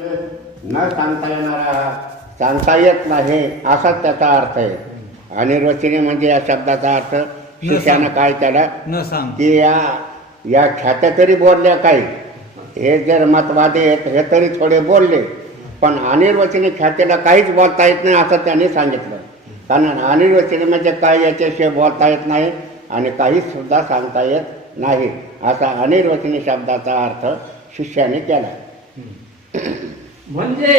न सांगता येणारा सांगता येत नाही असाच त्याचा अर्थ आहे. अनिर्वचनीय म्हणजे या शब्दाचा अर्थ शिष्यानं काय केला? न सांग. की या या ख्यात्या तरी बोलल्या काही. हे जर मतवादी आहेत हे तरी थोडे बोलले. पण अनिर्वचनीय ख्यातीला काहीच बोलता येत नाही असं त्यांनी सांगितलं. कारण अनिर्वचनीय म्हणजे काय याच्याशिवाय बोलता येत नाही आणि काहीच सुद्धा सांगता येत नाही असा अनिर्वचनीय शब्दाचा अर्थ शिष्याने केला. म्हणजे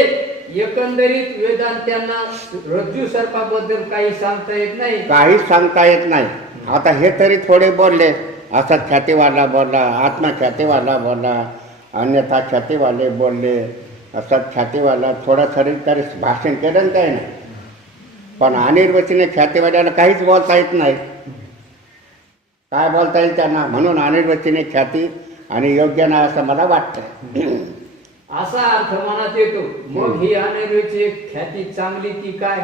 एकंदरीत वेदांत्यांना रज्जू सर्पाबद्दल काही सांगता येत नाही. काहीच सांगता येत नाही. आता हे तरी थोडे बोलले. असा ख्यातीवाला बोलला आत्मख्यातीवाला बोलला अन्यथा ख्यातीवाले बोलले. असा ख्यातीवाला थोडं तरी तरी भाषण केलं ना काही नाही. पण अनिर्वचने ख्यातीवाल्याला काहीच बोलता येत नाही. काय बोलता येईल त्यांना? म्हणून अनिर्वचने ख्याती आणि योग्य नाही असं मला वाटतं असा अर्थ मनात येतो. मग ही अनिर्वची ख्याती चांगली ती काय?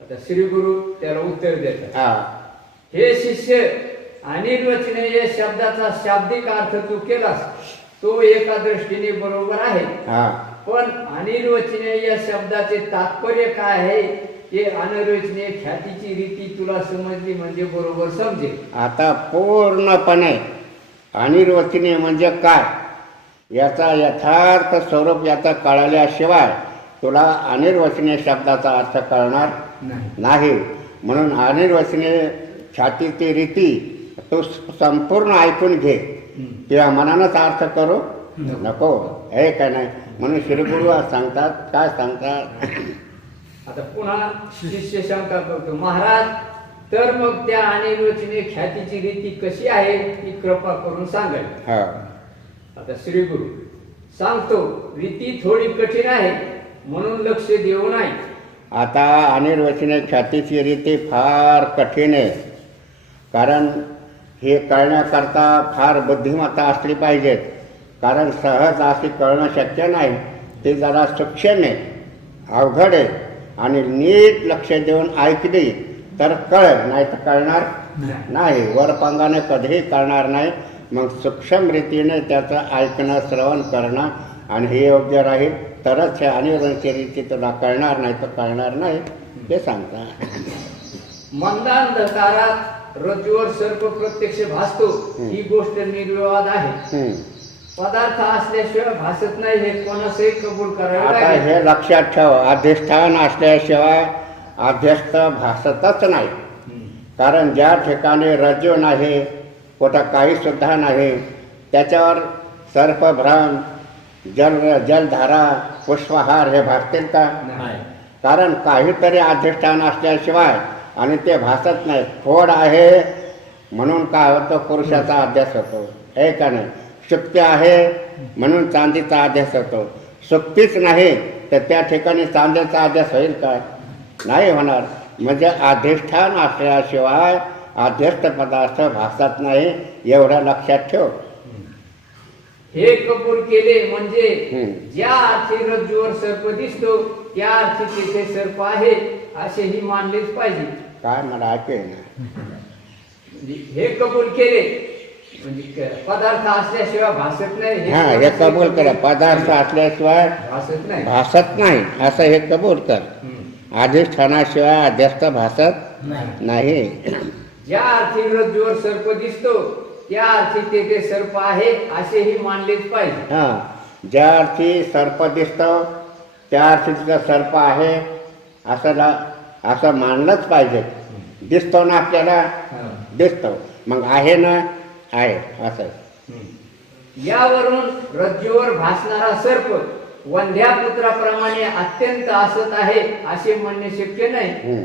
आता श्री गुरु त्याला उत्तर देतात. हा. हे शिष्य अनिर्वचनीय या शब्दाचा शाब्दिक अर्थ तू केलास तो एका दृष्टीने बरोबर आहे. हा. पण अनिर्वचनीय या शब्दाचे तात्पर्य काय आहे? ते अनिर्वचनीय ख्यातीची रीती तुला समजली म्हणजे बरोबर समजेल. आता पूर्णपणे अनिर्वचनीय म्हणजे काय? याचा यथार्थ स्वरूप याचा कळल्याशिवाय तुला अनिर्वचनीय शब्दाचा अर्थ कळणार नाही. नाही. म्हणून अनिर्वचनीय छातीची रीती तू संपूर्ण ऐकून घे. किंवा मनानंच अर्थ करू नको. हे काय नाही. म्हणून श्रीगुरु सांगतात काय सांगतात? आता पुन्हा शिष्य शंका करतो. महाराज तर मग त्या अनिर्वचनीय ख्यातीची रीती कशी आहे ही कृपा करून सांगाल. हा. आता श्री गुरु सांगतो रीती थोडी कठीण आहे म्हणून लक्ष देऊ नाही आता अनिर्वचनीय ख्यातीची रीती फार कठीण आहे. कारण हे कळण्याकरता फार बुद्धिमत्ता असली पाहिजेत. कारण सहज अशी कळणं शक्य नाही ते जरा सूक्ष्म आहे अवघड आहे आणि नीट लक्ष देऊन ऐकली तर कळेल नाही तर कळणार नाही. वरपंगाने कधीही कळणार नाही. मग सूक्ष्म रीतीने त्याचं ऐकणं श्रवण करणं आणि हे योग्य राहील तरच हे अनिर्वचनीय रीती तुला कळणार नाही तर कळणार नाही ते सांगतात मंदांधकारात रज्जूवर सर्प प्रत्यक्ष भासतो ही गोष्ट निर्विवाद आहे. पदार्थ असल्याशिवाय भासत नाही हे कोणासही कबूल करावे आता लागेल हे लक्षात ठेव अधिष्ठान असल्याशिवाय अध्यस्त भासतच नाही. कारण ज्या ठिकाणी रज्जू नाही कुठं काही सुद्धा नाही. त्याच्यावर सर्पभ्रम जल जलधारा पुष्पहार हे भासतील का? नाही. कारण काहीतरी अधिष्ठान असल्याशिवाय आणि ते भासत नाही. फोड आहे म्हणून काय होतं? पुरुषाचा अभ्यास होतो. हे का नाही? सुक्ती आहे म्हणून चांदीचा अभ्यास होतो. सुक्तीच नाही तर त्या ठिकाणी चांदीचा अभ्यास होईल काय नाही होणार. म्हणजे अधिष्ठान असल्याशिवाय अध्यस्त पदार्थ भासत नाही एवढं लक्षात ठेव. हे कबूल केले म्हणजे. ज्या अर्थी रज्जूवर सर्प दिसतो त्या अर्थी तेथे सर्प आहे असेही मानलेच पाहिजे. काय मला ऐकू ना म्हणजे हे कबूल केले. म्हणजे पदार्थ असल्याशिवाय भासत नाही हा हे कबूल कर. पदार्थ असल्याशिवाय भासत नाही. भासत नाही असं हे कबूल कर. अधिष्ठानाशिवाय अध्यस्त भासत नाही. ज्या अर्थी रज्जूवर सर्प दिसतो त्या अर्थी तेथे सर्प आहे असेही मानलेच पाहिजे. हा ज्या अर्थी सर्प दिसतो त्या अर्थी तिथं सर्प आहे असं असं मानलंच पाहिजे. दिसतो ना आपल्याला दिसतो. मग आहे ना आहे असं. यावरून रज्जूवर भासणारा सर्प वंध्या पुत्राप्रमाणे अत्यंत असत आहे असे म्हणणे शक्य नाही. हम्म.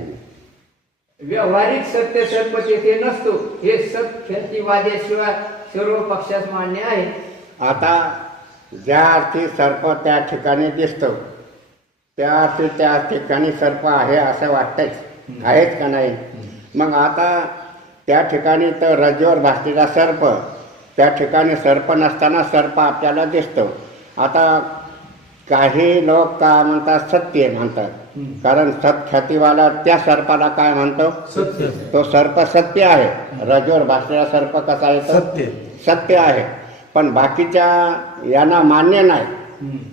व्यावहारिक सत्य सर्प तेथे नसतो. हे सत्यवाद्याशिवाय सर्व पक्षास मान्य आहे. आता ज्या अर्थी सर्प त्या ठिकाणी दिसतो त्या अर्थी त्या ठिकाणी सर्प आहे असं वाटतंच आहेच का नाही? मग आता त्या ठिकाणी तर रजेवर भासलेला सर्प त्या ठिकाणी सर्प नसताना सर्प आपल्याला दिसतो. आता काही लोक का म्हणतात सत्य म्हणतात. कारण सत्ख्यातीवाला त्या सर्पाला काय म्हणतो? सत्य. तो सर्प सत्य आहे. रजोर भासलेला सर्प कसा येतो सत्य. सत्य आहे. पण बाकीच्या यांना मान्य नाही.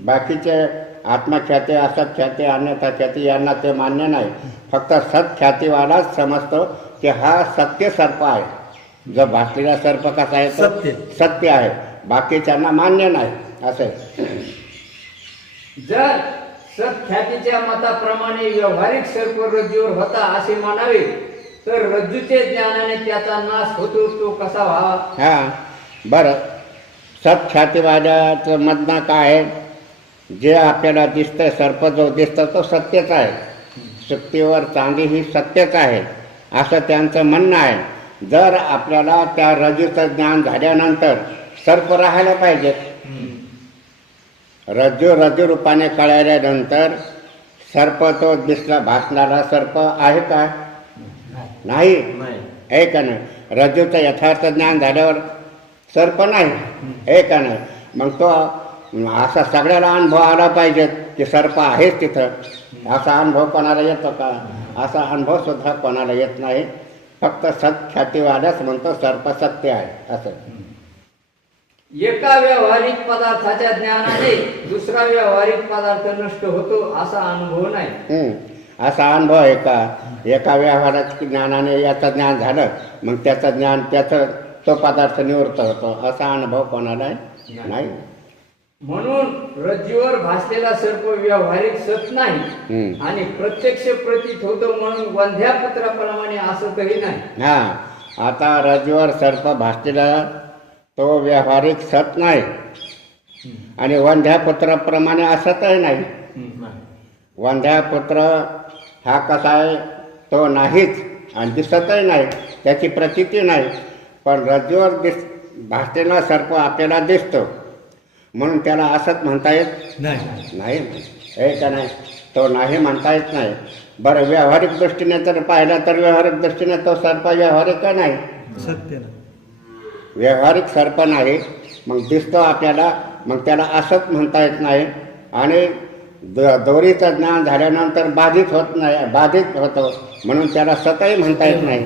बाकीचे आत्मख्याती असख्याती अन्यथा ख्याती यांना ते मान्य नाही. फक्त सत्ख्यातीवालाच समजतो की हा सत्य सर्प आहे. जो भासलेला सर्प कसा आहे तो? सत्य. सत्य आहे. बाकीच्यांना मान्य नाही. असं. जर सत्ख्यातीच्या मताप्रमाणे व्यावहारिक सर्प रज्जूवर होता असे म्हणावे. तर रज्जूचे ज्ञानाने त्याचा नाश होतो तो कसा व्हावा? हा बरं. सत्ख्यातीवाल्याचं म्हणणं काय आहे. जे आपल्याला दिसतंय सर्प जो दिसतो तो सत्यच आहे. शक्तीवर चांदी ही सत्यच आहे असं त्यांचं म्हणणं आहे. जर आपल्याला त्या रजूचं ज्ञान झाल्यानंतर सर्प राहायला पाहिजे रज्जू रज्जू रूपाने कळाल्यानंतर सर्प तो दिसला भासणारा सर्प आहे का? नाही. नाही. आहे का नाही. रज्जूचं यथार्थ ज्ञान झाल्यावर सर्प नाही. आहे का नाही. मग तो असा सगळ्याला अनुभव आला पाहिजे की सर्प आहेच तिथं. असा अनुभव कोणाला येतो का? असा अनुभव सुद्धा कोणाला येत नाही. फक्त सत्ख्यातीवाल्याच म्हणतो सर्प सत्य आहे. असं. एका व्यावहारिक पदार्थाच्या ज्ञानाने दुसरा व्यावहारिक पदार्थ नष्ट होतो असा अनुभव नाही. हम्म. असा अनुभव आहे का? एका व्यवहारात ज्ञानाने याचं ज्ञान झालं मग त्याचं ज्ञान त्याचं तो पदार्थ निवृत्त होतो असा अनुभव कोणाला नाही. म्हणून रज्जूवर भासलेला सर्प व्यावहारिक सत नाही. आणि प्रत्यक्ष प्रतीत होतो म्हणून वंध्या पुत्राप्रमाणे असतही नाही. हा. आता रज्जूवर सर्प भासलेला तो व्यावहारिक सत नाही. आणि वंध्यापुत्राप्रमाणे असतही नाही. वंध्यापुत्र हा कसा आहे तो नाहीच आणि दिसतही नाही त्याची प्रचिती नाही. पण रज्जूवर दिस भासलेला सर्प आपल्याला दिसतो. म्हणून त्याला असत म्हणता येत नाही. नाही. हे का नाही? तो नाही म्हणता येत नाही. बरं व्यावहारिक दृष्टीने जर पाहिला तर व्यावहारिक दृष्टीने तो सर्प व्यावहारिक का नाही. सत्य ना व्यावहारिक सर्प नाही मग दिसतो आपल्याला मग त्याला असंच म्हणता येत नाही. आणि द दोरीचं ज्ञान झाल्यानंतर बाधित होत नाही बाधित होतं. म्हणून त्याला सतही म्हणता येत नाही.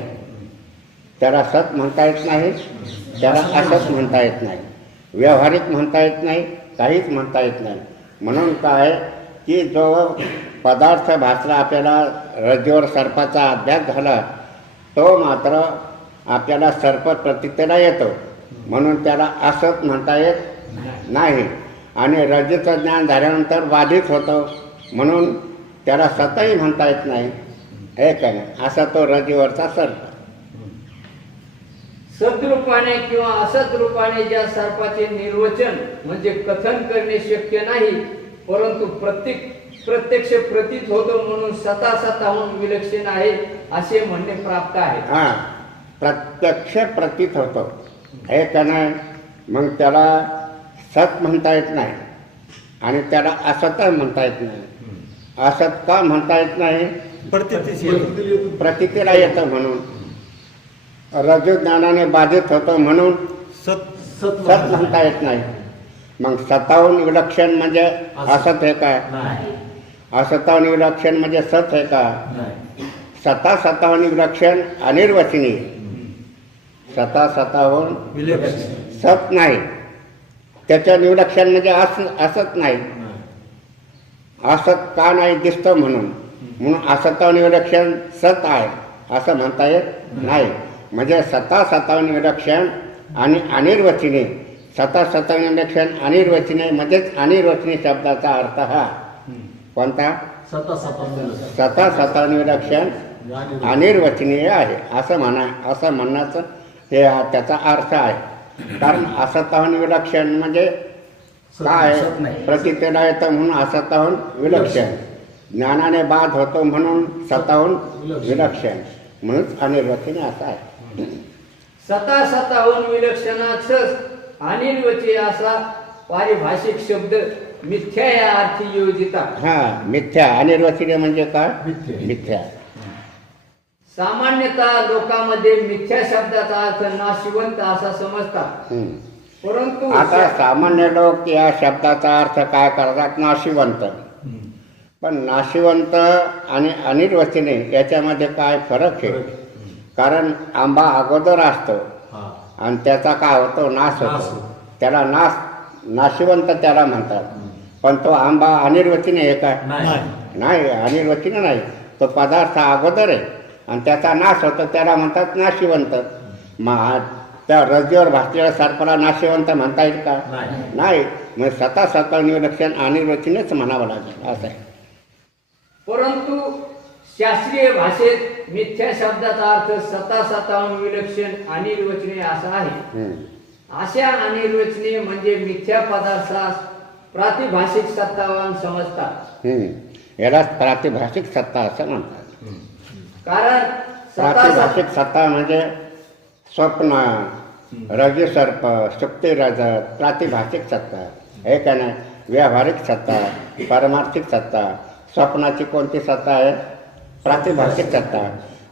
त्याला सत म्हणता येत नाही त्याला असत म्हणता येत नाही. व्यावहारिक म्हणता येत नाही काहीच म्हणता येत नाही. म्हणून काय की जो पदार्थ भासला आपल्याला रज्जूवर सर्पाचा अभ्यास झाला तो मात्र आपल्याला सर्प प्रतितेला येतो. म्हणून त्याला असत म्हणता येत नाही. आणि रज्जूचं ज्ञान झाल्यानंतर बाधित होतो. म्हणून त्याला सतही म्हणता येत नाही. हे काय नाही? असा तो रज्जूवरचा सर्प. सद्रूपाने किंवा असद रूपाने ज्या सर्पाचे निर्वचन म्हणजे कथन करणे शक्य नाही परंतु प्रत्येक प्रत्यक्ष प्रतीत होतो म्हणून स्वतः स्वतःहून विलक्षण आहे असे म्हणणे प्राप्त आहे. हा. प्रत्यक्ष प्रतीत होतो हे का नाही मग त्याला सत म्हणता येत नाही. आणि त्याला असत म्हणता येत नाही. असत का म्हणता येत नाही. प्रतीतीला येतं म्हणून. रजू ज्ञानाने बाधित होतो म्हणून सत. सत म्हणता येत नाही. मग सतावून विलक्षण म्हणजे असत. आहे काय असतावून विलक्षण म्हणजे सत आहे का? सता सतावून विलक्षण अनिर्वचनीय. सता विलक्षण सत नाही. त्याचं निवलक्षण म्हणजे अस असत नाही. असत का नाही दिसतं म्हणून. म्हणून असतावून विलक्षण सत आहे असं म्हणता येत नाही. म्हणजे सता सतावून विलक्षण आणि अनिर्वचने सता सतावून विलक्षण अनिर्वचने म्हणजेच अनिर्वचनी शब्दाचा अर्थ हा कोणता? सता सतावून विलक्षण अनिर्वचनीय आहे असं म्हणा असं म्हणण्याचं हे त्याचा अर्थ आहे. कारण असताहून विलक्षण म्हणजे काय? प्रतितेला येतं म्हणून असताहून विलक्षण. ज्ञानाने बाद होतो म्हणून स्वतःहून विलक्षण. म्हणून अनिर्वचनीय असं आहे. स्वतः स्वतःहून विलक्षणाचंच अनिर्वचे असा पारिभाषिक शब्द मिथ्या या अर्थी योजिता. हा मिथ्या. अनिर्वचनीय म्हणजे काय? मिथ्या. सामान्यतः लोकांमध्ये मिथ्या शब्दाचा अर्थ नाशिवंत असा समजतात. परंतु आता सामान्य लोक या शब्दाचा अर्थ काय करतात? नाशिवंत पण नाशिवंत आणि अनिर्वचने याच्यामध्ये काय फरक आहे? कारण आंबा अगोदर असतो आणि त्याचा काय होतो? नाश होतो. त्याला नाश नाशिवंत त्याला म्हणतात. पण तो आंबा अनिर्वचनीय आहे का? नाही. नाही अनिर्वचनीय नाही. तो पदार्थ अगोदर आहे. आणि त्याचा नाश होतो त्याला म्हणतात नाशिवंत. मग आ- त्या रजेवर भासलेल्या सर्पाला नाशिवंत म्हणता येईल का? नाही. नाही. मग स्वतः स्वतः निरीक्षण अनिर्वचनीयच म्हणावं लागेल असं आहे. परंतु शास्त्रीय भाषेत मिथ्या शब्दाचा अर्थ सता सतावून विलक्षण अनिर्वचनीय असा आहे. अशा अनिर्वचनीय म्हणजे मिथ्या पदार्थास प्रातिभाषिक सत्तावान समजतात. यालाच प्रातिभाषिक सत्ता असं म्हणतात. कारण सत्ता म्हणजे स्वप्न रजसर्प सुप्ती रज प्रातिभाषिक सत्ता हे का नाही व्यावहारिक सत्ता पारमार्थिक सत्ता स्वप्नाची कोणती सत्ता आहे? प्रातिभाषिक सत्ता.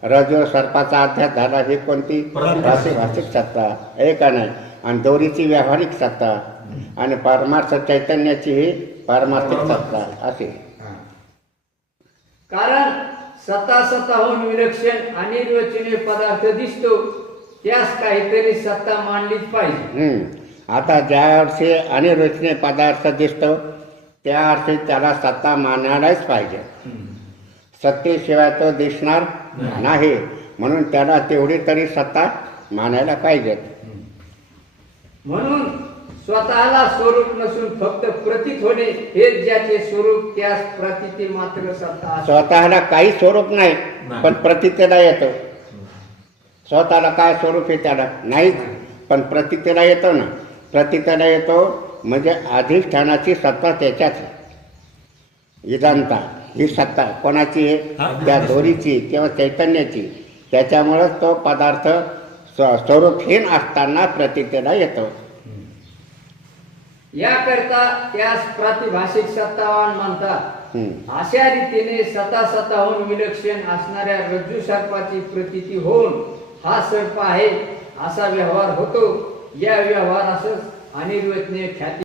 रजो सर्पाचा अध्यास झाला ही कोणती? प्रातिभाषिक. सत्ता. हे का नाही. आणि दोरीची व्यावहारिक सत्ता आणि परमार्थ चैतन्याची ही पारमार्थिक सत्ता अशी. कारण सता सताहून विलक्षण अनिर्वचनीय पदार्थ दिसतो त्यास काहीतरी सत्ता मानलीच पाहिजे. हम्म. आता ज्या अर्थी अनिर्वचनीय पदार्थ दिसतो त्या अर्थी त्याला सत्ता मानायलाच पाहिजे. सत्तेशिवाय तो दिसणार नाही. म्हणून त्याला तेवढी तरी सत्ता मानायला पाहिजे. म्हणून स्वतःला स्वरूप नसून फक्त प्रतीत होणे हेच ज्याचे स्वरूप त्यास प्रतीती मात्र सत्ता. स्वतःला काही स्वरूप नाही नाही. पण प्रतितेला येतो स्वतःला काय स्वरूप आहे त्याला नाहीच पण प्रतितेला येतो ना प्रतितेला येतो म्हणजे अधिष्ठानाची सत्ता त्याच्याच आहे. इदांता ही सत्ता कोणाची हा. आहे त्या दोरीची किंवा चैतन्याची त्याच्यामुळेच तो पदार्थ स्व- स्वरूपहीन असताना प्रतितेला येतो याकरता त्यास प्रातिभाषिक सत्तावान म्हणतात. अशा रीतीने सता सताहून विलक्षण असणाऱ्या रज्जू सर्पाची प्रतीती होऊन हा सर्प आहे असा व्यवहार होतो या व्यवहारासच अनिर्वचनीय ख्याती